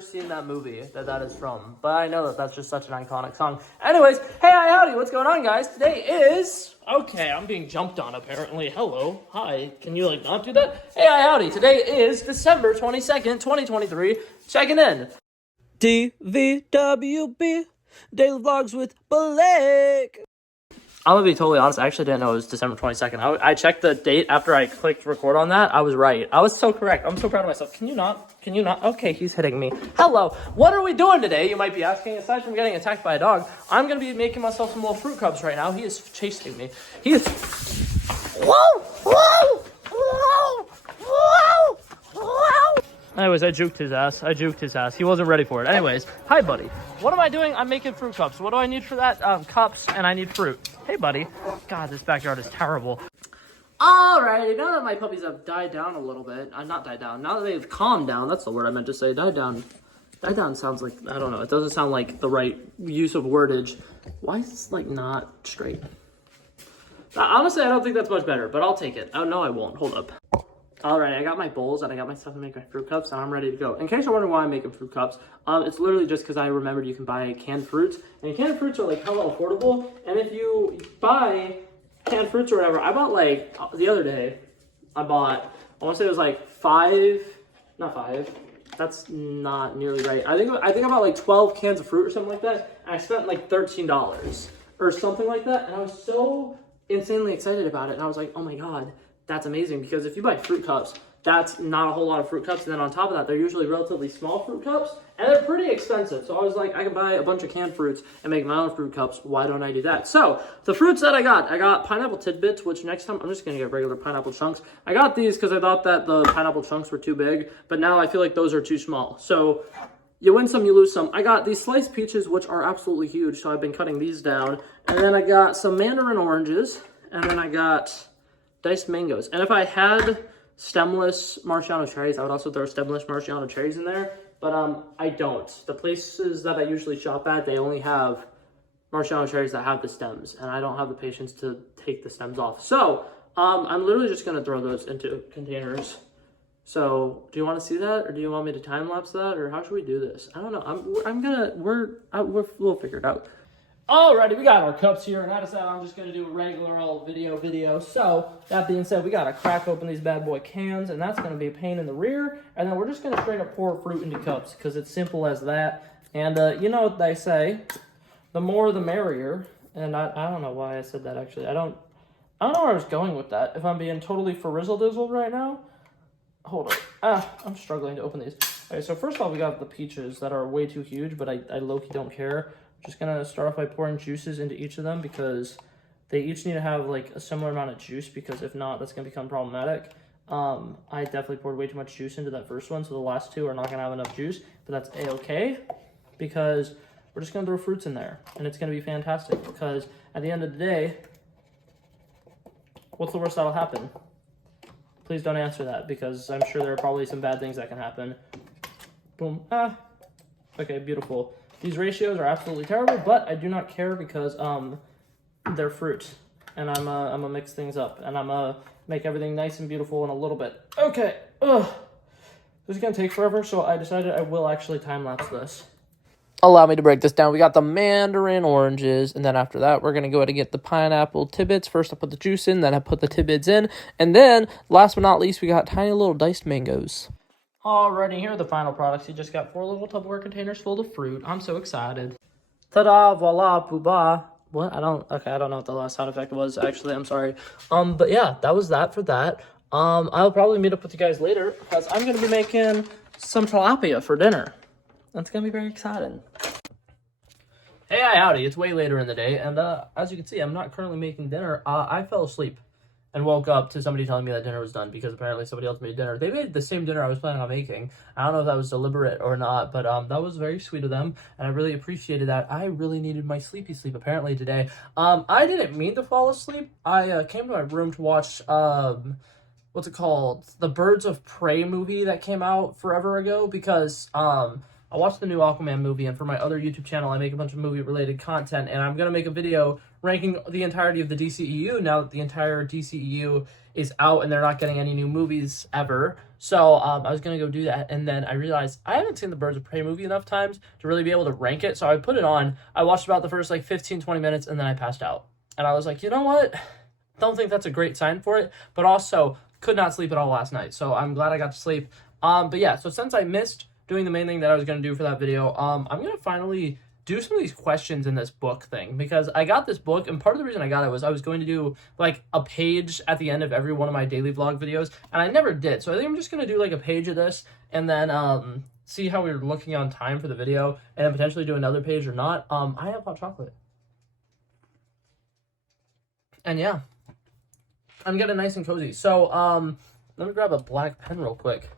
never seen that movie that is from, but I know that that's just such an iconic song. Anyways, hey, hi, howdy, what's going on, guys? Today is... Okay, I'm being jumped on, apparently. Hello, hi, can you, not do that? Hey, hi, howdy, today is December 22nd, 2023, checking in. DVWB, Daily Vlogs with Blake. I'm gonna be totally honest, I actually didn't know it was December 22nd. I checked the date after I clicked record on that. I was right. I was so correct. I'm so proud of myself. Can you not? Okay, he's hitting me. Hello. What are we doing today? You might be asking. Aside from getting attacked by a dog, I'm gonna be making myself some little fruit cups right now. He is chasing me. He is... Whoa! Whoa! Whoa! Whoa! Whoa! Anyways, I juked his ass. He wasn't ready for it. Anyways, hi, buddy. What am I doing? I'm making fruit cups. What do I need for that? Cups, and I need fruit. Hey, buddy. God, this backyard is terrible. Alrighty, now that my puppies have died down a little bit, not died down, now that they've calmed down, that's the word I meant to say, died down. Died down sounds like, I don't know, it doesn't sound like the right use of wordage. Why is this, not straight? Honestly, I don't think that's much better, but I'll take it. Oh, no, I won't. Hold up. Alright, I got my bowls and I got my stuff to make my fruit cups and I'm ready to go. In case you're wondering why I'm making fruit cups, it's literally just because I remembered you can buy canned fruits. And canned fruits are hella affordable. And if you buy canned fruits or whatever, I bought the other day, I want to say it was not five. That's not nearly right. I think I bought 12 cans of fruit or something like that. And I spent $13 or something like that. And I was so insanely excited about it. And I was like, oh my God. That's amazing because if you buy fruit cups, that's not a whole lot of fruit cups. And then on top of that, they're usually relatively small fruit cups and they're pretty expensive. So I was like, I can buy a bunch of canned fruits and make my own fruit cups. Why don't I do that? So the fruits that I got pineapple tidbits, which next time I'm just going to get regular pineapple chunks. I got these because I thought that the pineapple chunks were too big, but now I feel like those are too small. So you win some, you lose some. I got these sliced peaches, which are absolutely huge. So I've been cutting these down. And then I got some mandarin oranges. And then I got diced mangoes. And if I had stemless Marciano cherries, I would also throw stemless Marciano cherries in there. But I don't. The places that I usually shop at, they only have Marciano cherries that have the stems. And I don't have the patience to take the stems off. So I'm literally just going to throw those into containers. So do you want to see that? Or do you want me to time lapse that? Or how should we do this? I don't know. We'll figure it out. Alrighty, we got our cups here, and I decided I'm just going to do a regular old video. So, that being said, we got to crack open these bad boy cans, and that's going to be a pain in the rear. And then we're just going to straight up pour fruit into cups, because it's simple as that. And you know what they say, the more the merrier. And I don't know why I said that, actually. I don't know where I was going with that. If I'm being totally for-rizzle-dizzled right now. Hold on. I'm struggling to open these. Okay, so first of all, we got the peaches that are way too huge, but I low-key don't care. Just gonna start off by pouring juices into each of them because they each need to have a similar amount of juice, because if not, that's gonna become problematic. I definitely poured way too much juice into that first one, so the last two are not gonna have enough juice, but that's a-okay because we're just gonna throw fruits in there and it's gonna be fantastic, because at the end of the day, what's the worst that'll happen? Please don't answer that, because I'm sure there are probably some bad things that can happen. Boom. Okay, beautiful. These ratios are absolutely terrible, but I do not care because they're fruit. And I'm gonna mix things up. And I'm gonna make everything nice and beautiful in a little bit. Okay. This is gonna take forever, so I decided I will actually time-lapse this. Allow me to break this down. We got the mandarin oranges, and then after that, we're gonna go ahead and get the pineapple tidbits. First, I put the juice in, then I put the tidbits in. And then, last but not least, we got tiny little diced mangoes. Alrighty, here are the final products. You just got 4 little Tupperware containers full of fruit. I'm so excited. Ta-da, voila, poobah. What? I don't know what the last sound effect was, actually. I'm sorry. But yeah, that was that for that. I'll probably meet up with you guys later, because I'm going to be making some tilapia for dinner. That's going to be very exciting. Hey, hi, howdy. It's way later in the day, and as you can see, I'm not currently making dinner. I fell asleep and woke up to somebody telling me that dinner was done, because apparently somebody else made dinner. They made the same dinner I was planning on making. I don't know if that was deliberate or not, but that was very sweet of them, and I really appreciated that. I really needed my sleepy sleep apparently today. I didn't mean to fall asleep. I came to my room to watch what's it called? The Birds of Prey movie that came out forever ago, because I watched the new Aquaman movie, and for my other YouTube channel, I make a bunch of movie-related content, and I'm going to make a video ranking the entirety of the DCEU now that the entire DCEU is out and they're not getting any new movies ever. So I was going to go do that, and then I realized I haven't seen the Birds of Prey movie enough times to really be able to rank it, so I put it on. I watched about the first, 15, 20 minutes, and then I passed out. And I was like, you know what? Don't think that's a great sign for it, but also could not sleep at all last night, so I'm glad I got to sleep. But yeah, so since I missed doing the main thing that I was going to do for that video, I'm going to finally do some of these questions in this book thing, because I got this book, and part of the reason I got it was I was going to do a page at the end of every one of my daily vlog videos, and I never did. So I think I'm just going to do a page of this, and then see how we're looking on time for the video, and then potentially do another page or not. I have hot chocolate. And yeah, I'm getting nice and cozy. So let me grab a black pen real quick,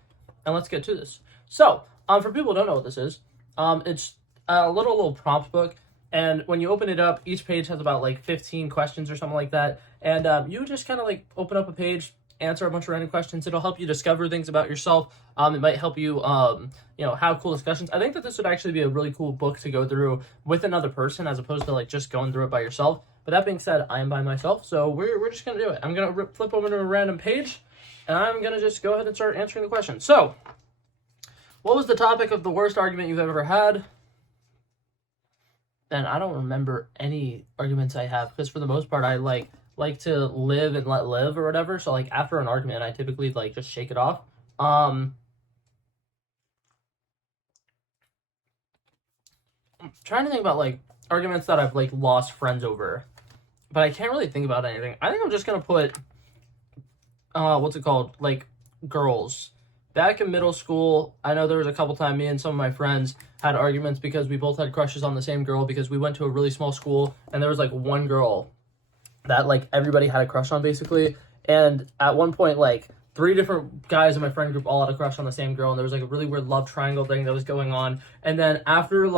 and let's get to this. So for people who don't know what this is, it's a little prompt book, and when you open it up, each page has about 15 questions or something like that, and you just kind of open up a page, answer a bunch of random questions. It'll help you discover things about yourself. It might help you have cool discussions. I think that this would actually be a really cool book to go through with another person, as opposed to just going through it by yourself. But that being said, I am by myself, so we're just gonna do it. I'm gonna flip over to a random page, and I'm gonna just go ahead and start answering the question. So, what was the topic of the worst argument you've ever had? And I don't remember any arguments I have, because for the most part I like to live and let live or whatever. So after an argument, I typically just shake it off. I'm trying to think about arguments that I've lost friends over, but I can't really think about anything. I think I'm just gonna put what's it called, girls. Back in middle school, I know there was a couple times me and some of my friends had arguments because we both had crushes on the same girl, because we went to a really small school and there was one girl that everybody had a crush on basically. And at one point 3 different guys in my friend group all had a crush on the same girl, and there was a really weird love triangle thing that was going on. And then after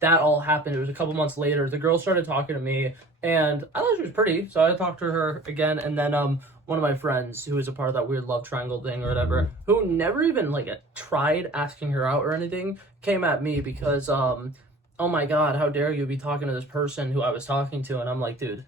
that all happened, it was a couple months later, the girl started talking to me, and I thought she was pretty, so I talked to her again. And then one of my friends who was a part of that weird love triangle thing or whatever, who never even tried asking her out or anything, came at me because oh my god, how dare you be talking to this person who I was talking to. And I'm like, dude,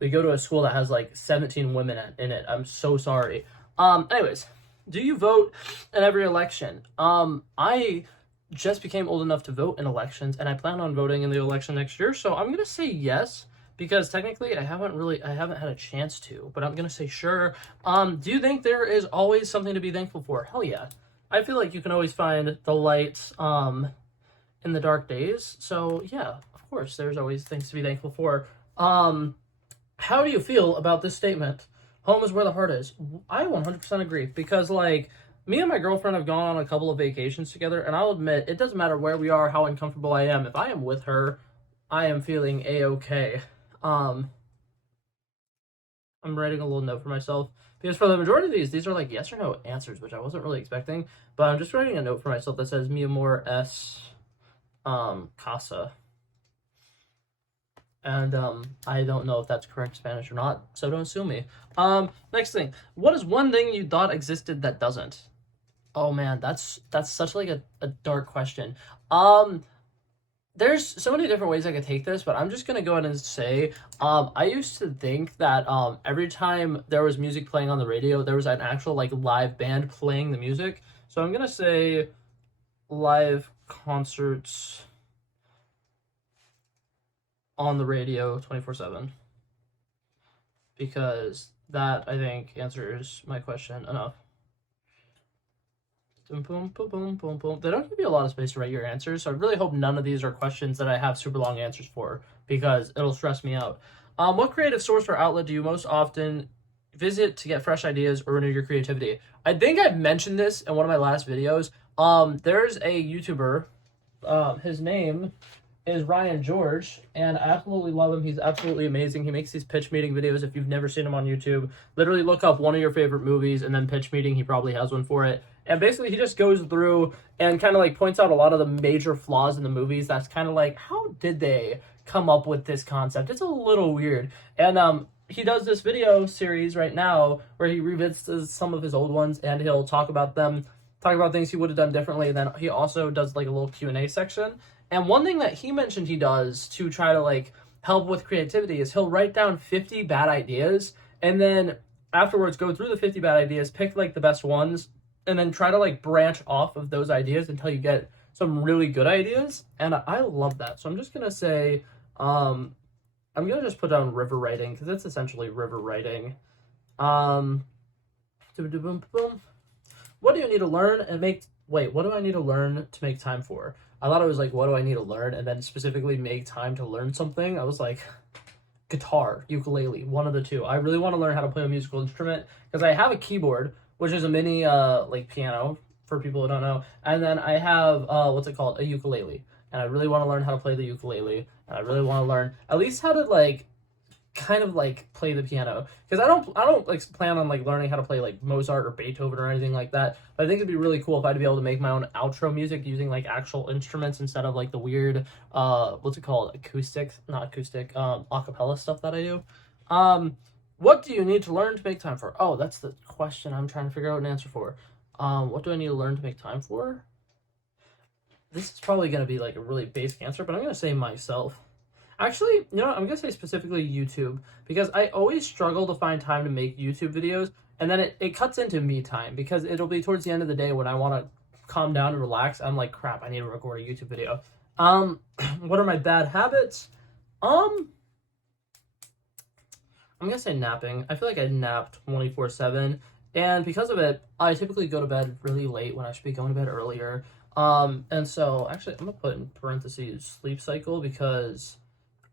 we go to a school that has 17 women in it. I'm so sorry. Anyways, do you vote in every election? I just became old enough to vote in elections, and I plan on voting in the election next year, so I'm gonna say yes, because technically I haven't had a chance to, but I'm gonna say sure. Do you think there is always something to be thankful for? Hell yeah. I feel like you can always find the light in the dark days, so yeah, of course there's always things to be thankful for. How do you feel about this statement? Home is where the heart is. I 100% agree, because me and my girlfriend have gone on a couple of vacations together, and I'll admit, it doesn't matter where we are, how uncomfortable I am. If I am with her, I am feeling a-okay. I'm writing a little note for myself, because for the majority of these are yes or no answers, which I wasn't really expecting, but I'm just writing a note for myself that says, mi amor es casa. And I don't know if that's correct Spanish or not, so don't sue me. Next thing, what is one thing you thought existed that doesn't? Oh man, that's such a dark question. There's so many different ways I could take this, but I'm just gonna go ahead and say, I used to think that every time there was music playing on the radio, there was an actual live band playing the music. So I'm gonna say live concerts on the radio 24/7, because that, I think, answers my question enough. Boom, boom, boom, boom, boom, boom. They don't give you a lot of space to write your answers, so I really hope none of these are questions that I have super long answers for, because it'll stress me out. What creative source or outlet do you most often visit to get fresh ideas or renew your creativity? I think I've mentioned this in one of my last videos. There's a YouTuber, his name is Ryan George, and I absolutely love him. He's absolutely amazing. He makes these pitch meeting videos. If you've never seen him on YouTube, literally look up one of your favorite movies and then pitch meeting. He probably has one for it. And basically he just goes through and kind of points out a lot of the major flaws in the movies. That's kind of how did they come up with this concept? It's a little weird. And he does this video series right now where he revisits some of his old ones, and he'll talk about them, talk about things he would have done differently. And then he also does a little Q&A section. And one thing that he mentioned he does to try to help with creativity is he'll write down 50 bad ideas and then afterwards go through the 50 bad ideas, pick like the best ones, and then try to like branch off of those ideas until you get some really good ideas. And I love that. So I'm just gonna say, I'm gonna just put down river writing because it's essentially river writing. What do you need to learn and make? Wait, what do I need to learn to make time for? I thought it was like, what do I need to learn and then specifically make time to learn something. I was like, guitar, ukulele, one of the two. I really want to learn how to play a musical instrument because I have a keyboard, which is a mini like piano for people who don't know, and then I have what's it called, a ukulele, and I really want to learn how to play the ukulele, and I really want to learn at least how to like kind of like play the piano because I don't like plan on like learning how to play like Mozart or Beethoven or anything like that, but I think it'd be really cool if I'd be able to make my own outro music using like actual instruments instead of like the weird what's it called, acapella stuff that I do. What do you need to learn to make time for? Oh, that's the question I'm trying to figure out an answer for. What do I need to learn to make time for? This is probably going to be like a really basic answer, but I'm going to say myself. Actually, you know what? I'm going to say specifically YouTube, because I always struggle to find time to make YouTube videos, and then it cuts into me time, because it'll be towards the end of the day when I want to calm down and relax. I'm like, crap, I need to record a YouTube video. What are my bad habits? I'm going to say napping. I feel like I nap 24/7, and because of it, I typically go to bed really late when I should be going to bed earlier. And so, actually, I'm going to put in parentheses sleep cycle, because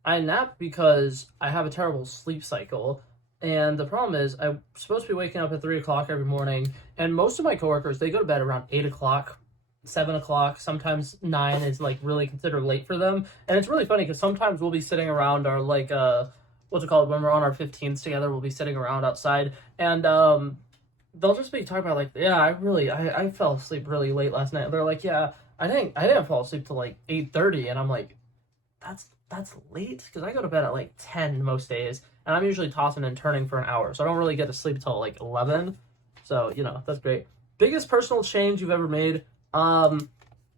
I nap because I have a terrible sleep cycle. And the problem is I'm supposed to be waking up at 3 o'clock every morning. And most of my coworkers, they go to bed around 8 o'clock, 7 o'clock, sometimes 9 is like really considered late for them. And it's really funny because sometimes we'll be sitting around our like, what's it called? When we're on our 15s together, we'll be sitting around outside. And they'll just be talking about like, yeah, I fell asleep really late last night. They're like, yeah, I didn't fall asleep till like 8:30. And I'm like, that's late, because I go to bed at like 10 most days, and I'm usually tossing and turning for an hour, so I don't really get to sleep till like 11. So, you know, that's great. Biggest personal change you've ever made?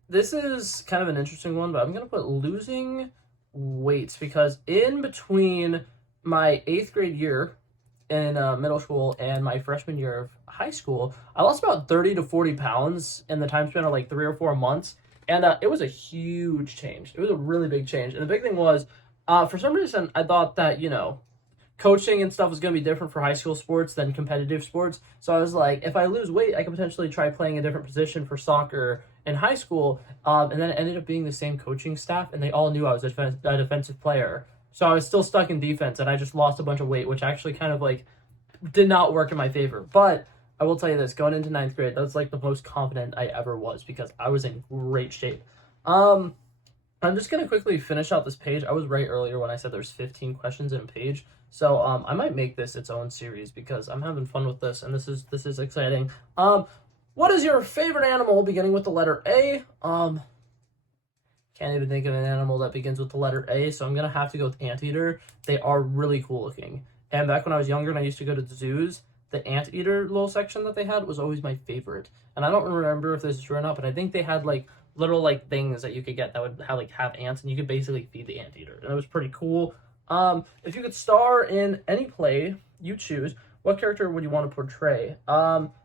This is kind of an interesting one, but I'm gonna put losing weight, because in between my 8th grade year in middle school and my freshman year of high school, I lost about 30 to 40 pounds in the time span of like 3 or 4 months. And it was a huge change. It was a really big change. And the big thing was, for some reason, I thought that, you know, coaching and stuff was going to be different for high school sports than competitive sports. So I was like, if I lose weight, I could potentially try playing a different position for soccer in high school. And then it ended up being the same coaching staff, and they all knew I was a defensive player. So I was still stuck in defense, and I just lost a bunch of weight, which actually kind of like did not work in my favor. But I will tell you this, going into 9th grade, that's like the most confident I ever was, because I was in great shape. I'm just going to quickly finish out this page. I was right earlier when I said there's 15 questions in a page. So I might make this its own series, because I'm having fun with this, and this is exciting. What is your favorite animal beginning with the letter A? Can't even think of an animal that begins with the letter A, so I'm going to have to go with anteater. They are really cool looking. And back when I was younger and I used to go to the zoos, the anteater little section that they had was always my favorite. And I don't remember if this is true or not, but I think they had like little like things that you could get that would have ants, and you could basically feed the anteater. And it was pretty cool. If you could star in any play you choose, what character would you want to portray?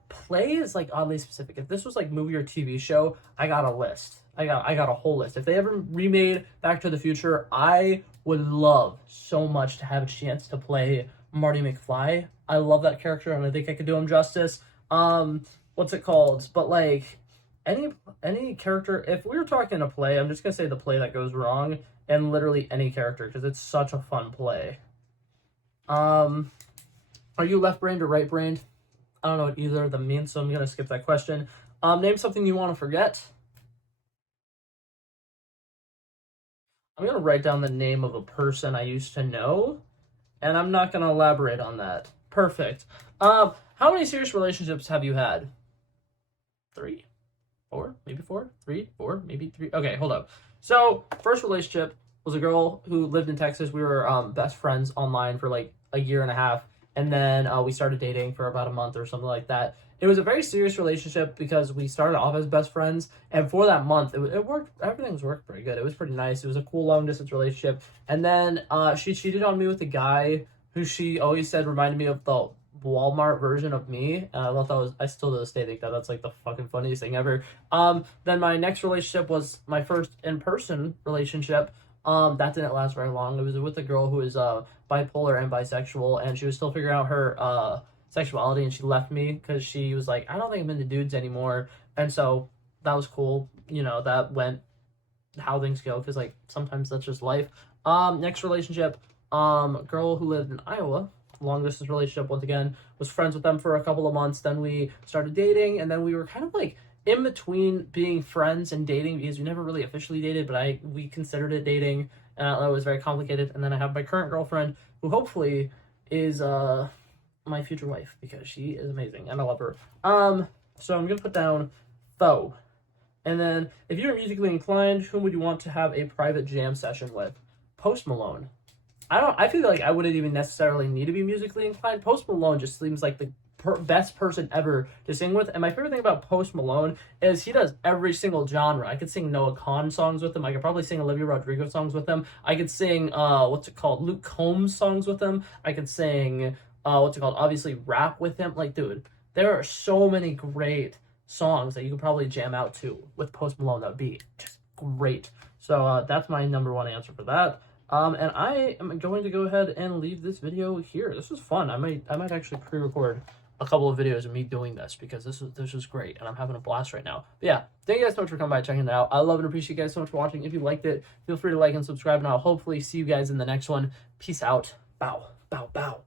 Play is like oddly specific. If this was like movie or TV show, I got a list. I got a whole list. If they ever remade Back to the Future, I would love so much to have a chance to play Marty McFly. I love that character, and I think I could do him justice. What's it called? But like any character, if we were talking a play, I'm just gonna say the play that goes wrong, and literally any character, because it's such a fun play. Are you left-brained or right-brained? I don't know what either of them means, so I'm gonna skip that question. Name something you want to forget. I'm gonna write down the name of a person I used to know, and I'm not gonna elaborate on that. Perfect. How many serious relationships have you had? 3, 4, maybe 4, 3, 4, maybe 3. Okay, hold up. So first relationship was a girl who lived in Texas. We were best friends online for like a year and a half, and then we started dating for about a month or something like that. It was a very serious relationship because we started off as best friends, and for that month, it worked. Everything was worked pretty good. It was pretty nice. It was a cool long distance relationship, and then she cheated on me with a guy who she always said reminded me of the Walmart version of me. And I thought that was, I still to this day think that that's like the fucking funniest thing ever. Then my next relationship was my first in-person relationship. That didn't last very long. It was with a girl who is bipolar and bisexual, and she was still figuring out her sexuality, and she left me because she was like, I don't think I'm into dudes anymore. And so that was cool. You know, that went how things go, because like sometimes that's just life. Next relationship, girl who lived in Iowa, long distance relationship once again, was friends with them for a couple of months. Then we started dating, and then we were kind of like in between being friends and dating because we never really officially dated, but we considered it dating. That was very complicated. And then I have my current girlfriend, who hopefully is my future wife, because she is amazing and I love her. So I'm gonna put down Tho. And then if you're musically inclined, whom would you want to have a private jam session with? Post Malone. I feel like I wouldn't even necessarily need to be musically inclined. Post Malone just seems like the best person ever to sing with. And my favorite thing about Post Malone is he does every single genre. I could sing Noah Kahan songs with him. I could probably sing Olivia Rodrigo songs with him. I could sing Luke Combs songs with him. I could sing obviously rap with him. Like, dude, there are so many great songs that you could probably jam out to with Post Malone. That would be just great. So that's my number one answer for that. And I am going to go ahead and leave this video here. This was fun. I might actually pre-record a couple of videos of me doing this, because this was great and I'm having a blast right now. But yeah, thank you guys so much for coming by and checking it out. I love and appreciate you guys so much for watching. If you liked it, feel free to like and subscribe, and I'll hopefully see you guys in the next one. Peace out. Bow, bow, bow.